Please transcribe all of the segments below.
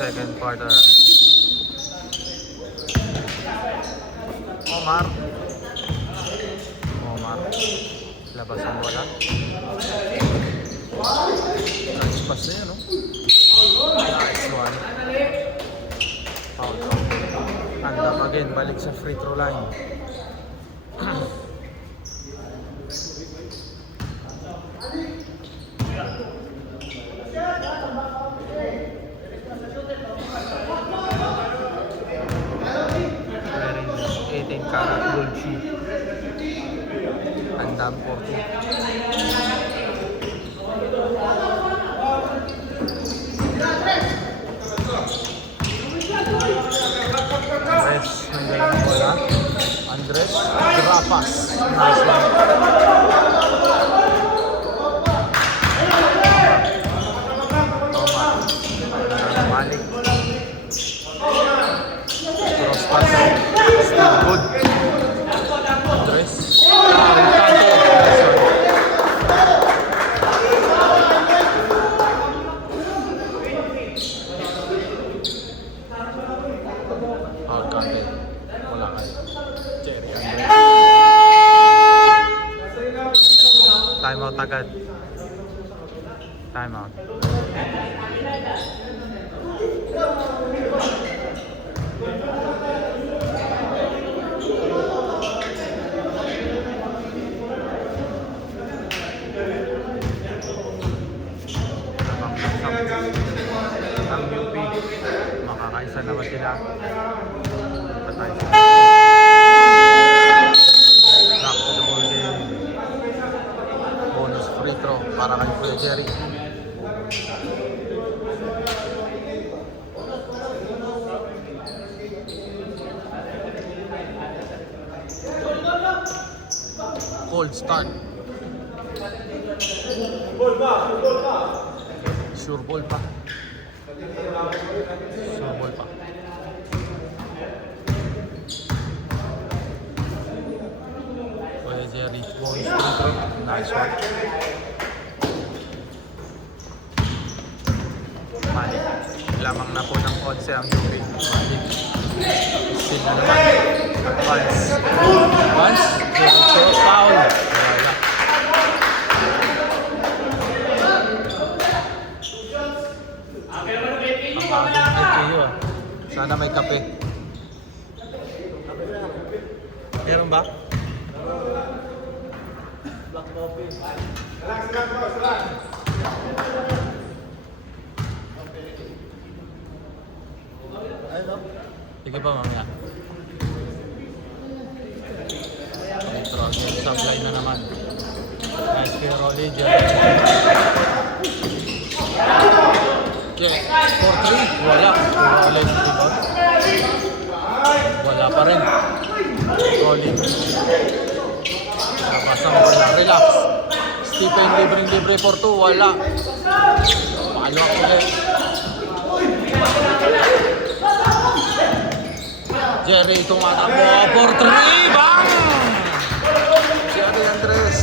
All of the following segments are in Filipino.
second quarter. Omar. Labas ang bola. Nice pass na yun, no? Nice one. Foul. Andam again, balik sa free throw line. Wearing 18 karat gold shoe. Andam 40. Andres, nandiyan ang bola. Andres, drapas. Nice one. Omar. Malik. Cross pass. Still good. Andres. Wala ka. Jerry Andres. Time out agad. Time out. Ang UP, makakaisa naman sila. Patay sila. Bonus free throw para kay Kuya Jerry. Cold start. Sure ball pa. Sure ball pa. Kuya Jerry, bonus free throw. Nice one. Malik. Lamang na po ng 11 ang UP. Malik. Sin na naman. Advance. Advance. Short foul. Wala. Ang bagong FKU ah. Sana may kape. Meron ba? Black coffee. Sige pa mamaya. Metro, supply na naman. Nice kay Rolly dyan. Okay, 4-3. Wala. Wala pa rin. Rolly. Napasang wala. Relax. Stephen libre for 2. Wala. Paano ako ulit? Jerry tumatakbo for 3. Bang! Jerry Andres.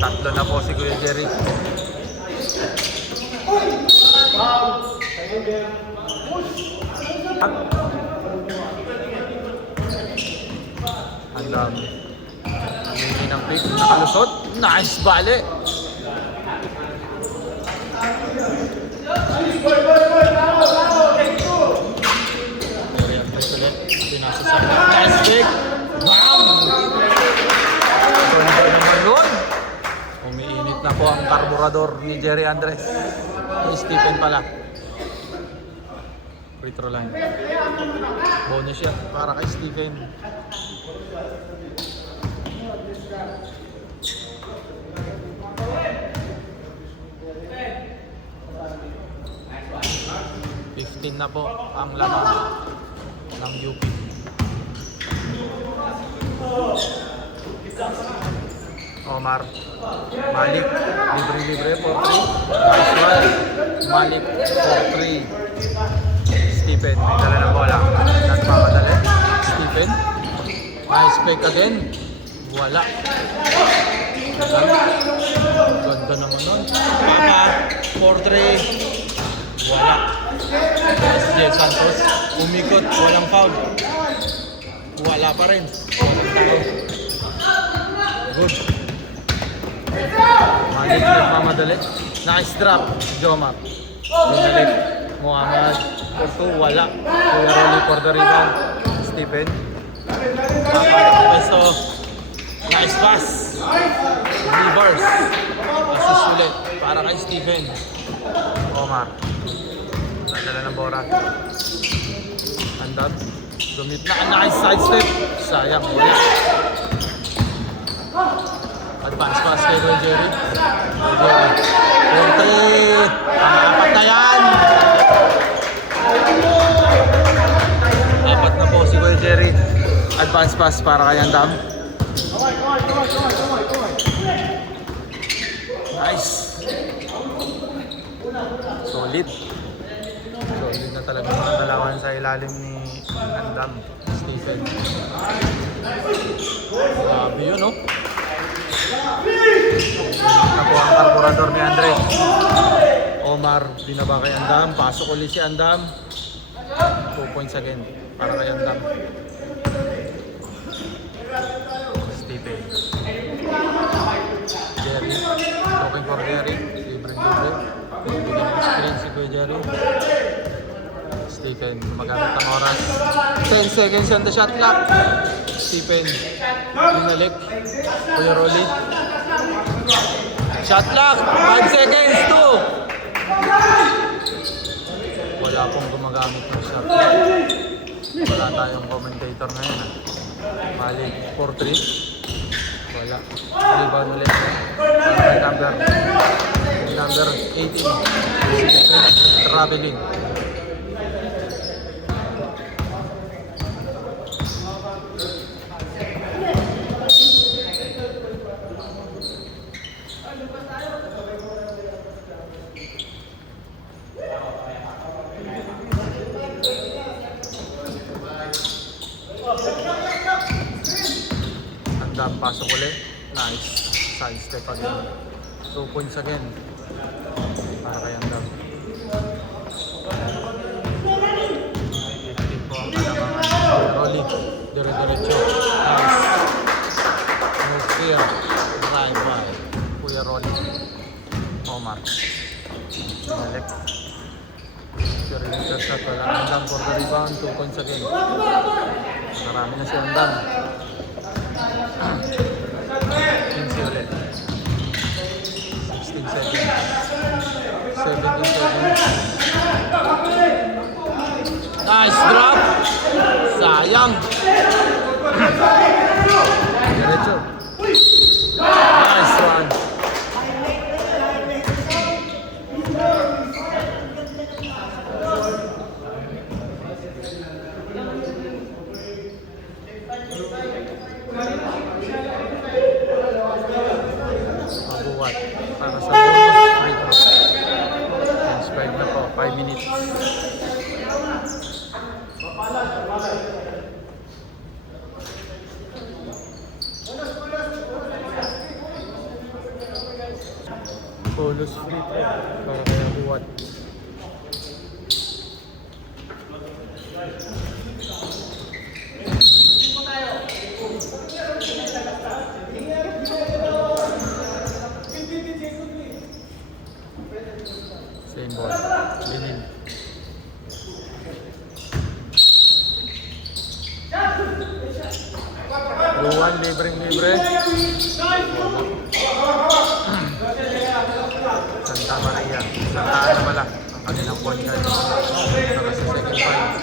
Tatlo na po si Kuya Jerry. Ang dami. Hindi ng pick. Nakalusot. Nice bali. Pinasa sa nice kick. Bam! Umiinit na po ang karburador ni Jerry Andres. Ni Stephen pala. Free throw line. Bonus yan para kay Stephen. Na po ang laman ng UP. Omar. Malik. Libre for 3. Nice one. Malik for 3. Stephen. May dala ng bola. Nagpapadali. Stephen. Nice pick again. Wala. Ganda naman nun. Papa, 4-3. Wala. SJ Santos, umikot, walang foul. Wala pa rin. Good. Malik nagmamadali. Nice drop, Jomar. Binalik. Muhammad. Porto, wala. Kuya Rolly for the rebound. Stephen. Pesto. Nice pass. Reverse. Assist ulit. Para kay Stephen. Omar. Nadala ng Bora. Andam. Gumit na. Nice side step. Sayang. Wala. Advance pass kay Kuya Jerry. Kuya Jerry. Apat na yan. Apat na po si Kuya Jerry. Advance pass para kay Andam. Nice. Solid. Solid na talaga mga dalawan sa ilalim ni Andam. Stephen. Grabe yun, no? Na po ang karburador ni Andre. Omar, binaba kay Andam. Pasok ulit si Andam. 2 points again para kay Andam. Stephen. Jerry. Looking for Jerry. Libre-libre. Bibigyan ng screen si Kuya Jerry. Stephen, magamit ang oras. 10 seconds on the shot clock. Stephen, binalik. Kuya Rolly. Shot clock. 5 seconds, 2. Wala pong gumagamit ng shot clock. Wala tayong commentator ngayon. Malik, 4-3. Wala. Rebound ulit. Para number 18. Traveling. Andam, pasok ulit. Nice. Side step again. 2 points again. Para kay Andam. 15 po ang kalamangan. Rolly. Dire-diretso. Nice. Move clear. Drive by. Kuya Rolly. Omar. Binalik. Sure, shot. Wala Andam for the rebound. 2 points again. Marami na si Andam. 15 ulit. 16 seconds. 17 seconds. Nice drop. Sayang. Diretso. Nice one. Mabuhat para sa bonus free throw. Expired na po, 5 minutes. Bonus free throw para kaya buhat. Same ball. Linin. Luwan, libre. Santa Maria. Santa Ana pala. Ang kanilang point guard. Para sa second five.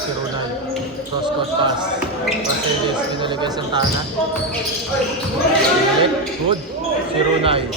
Si Ronald. Cross-court pass. Paselis. Pinaligay Santa Ana. Good. Si Ronald.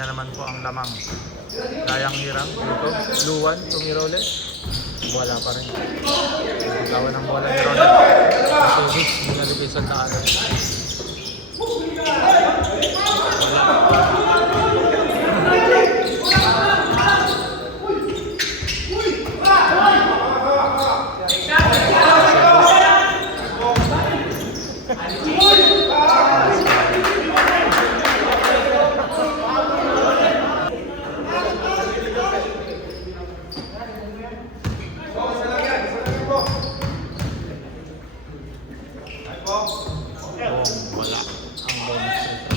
Na naman po ang lamang. Kayang hirang dito. Luwan, tumira ulit. Wala pa rin. Bitawan ng bola ni Ronald. Service, binalipay sa daanan. Wala. Wala ang bonus rate.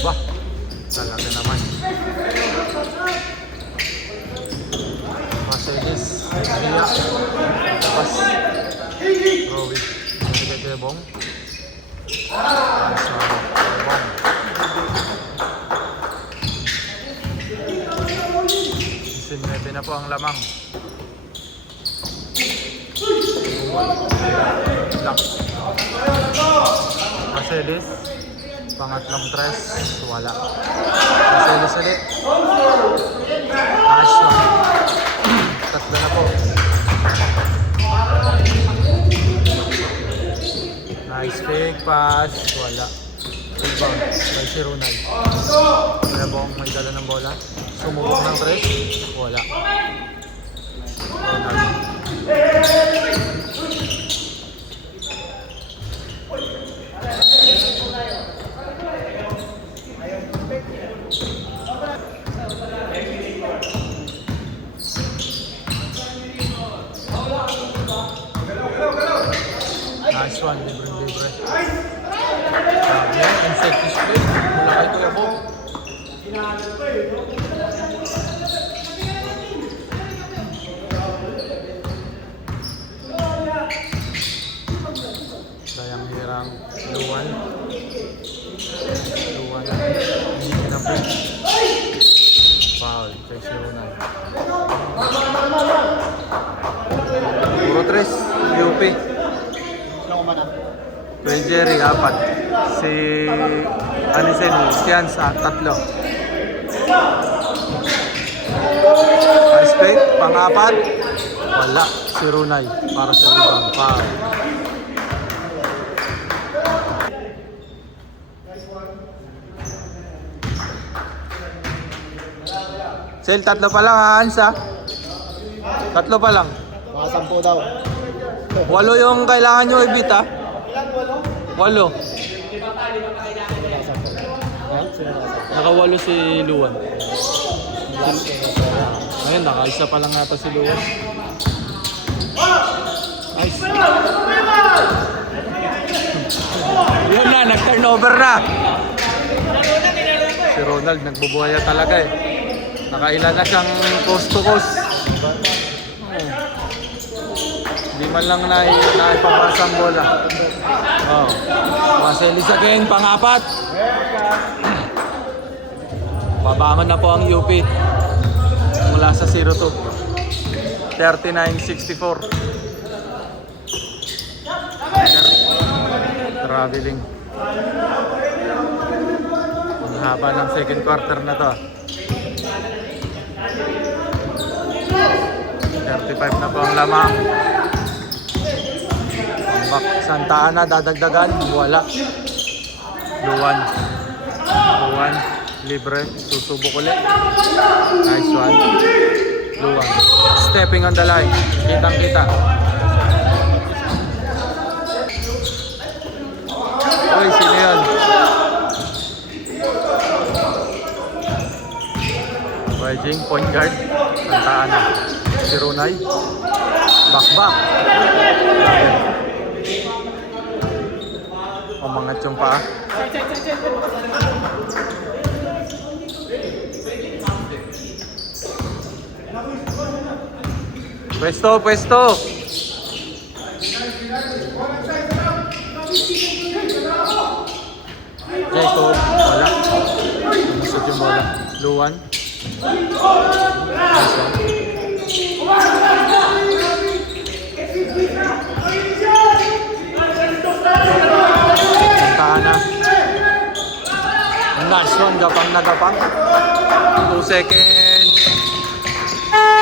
Bah, talaga naman. Mercedes, Mia, Labas, Rowi, Bong. Ayos na Bong. 19 na po ang lamang. Lock. Mercedes, pangatlong tres, wala. Mercedes ulit. Ayos na. Tatlo na po. Nice fake pass, wala. Rebound by si Ronald. Kaya Bong may dala ng bola. Sumubok ng tres, wala. Ronald. Nice one, libre. Inside fish play. Mula kay Kuya Bo. Sayang hirang Luwan. Hindi ng break. Foul kay si Ronald. Puro tres, UP. Kuya Jerry, 4. Si Anisel, Siansa, 3. Nice play, pang-4. Wala, si Runay para sa rebound. Foul. Sel, 3 pa lang ha, Hans ha? 3 pa lang. Mga 10 daw. 8 yung kailangan nyo i-beat ha? 8. Naka-8 si Luwan. Ayun, naka-1 pa lang nata si Luwan. Nice. Yun na, nag-turnover na. Si Ronald, nagbubuhaya talaga eh. Nakailan na siyang coast to coast. Hindi man lang naipapasa ang bola. Oh. Marcelis again, pang-4. Babangon na po ang UP. Mula sa 0-2. 39-64. Traveling. Ang haba ng second quarter na to. 35 na po ang lamang. Back Santa Ana, dadagdagan, wala. Luwan, libre, susubok ulit. Nice one. Luwan, stepping on the line, kitang kita. Uy, sino yun? Wajing, point guard, Santa Ana. Si Runay, back. Umangat yung paa. Pwesto. Ito, wala. Umusod yung bola. Luwan. Santana. Nice one, gapang na gapang. 2 seconds.